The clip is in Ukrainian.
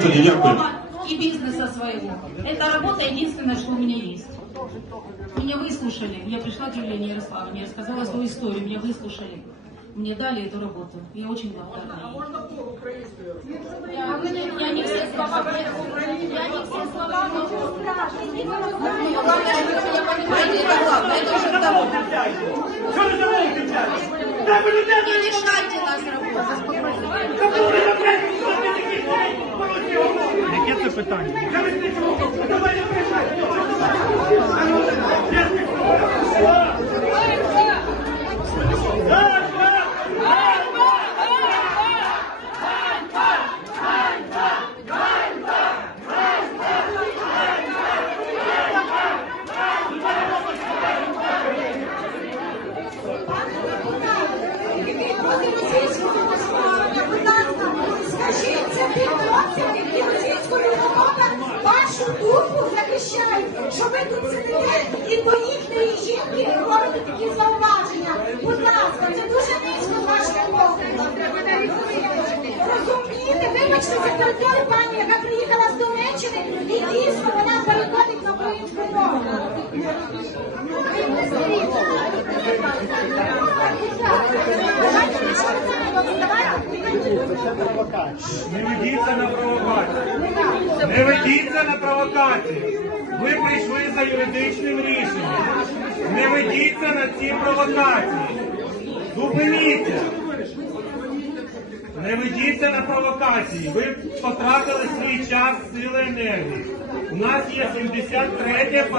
Тоді дякую. и бизнеса своего. Эта работа единственное, что у меня есть. Меня выслушали. Я пришла к Юлии Ярославовне, я рассказала свою историю, меня выслушали. Мне дали эту работу. Я очень благодарна. ей. Я, я не все слова, я не все слова могу. Не мешайте нас работать. Яке це питання? Духу що ви тут сидите і до їхньої жінки робите такі зауваження. Будь ласка, це дуже низько ваше погляд. Розумієте, вибачте за територію пані, яка приїхала з Донеччини, і дійсно вона переходить Не ведіться на провокацію. Не ведіться на провокацію. Ви прийшли за юридичним рішенням. Не ведіться на ці провокації. Зупиніться. Не ведіться на провокації. Ви потратили свій час, сили, енергії. У нас є 73 порядок.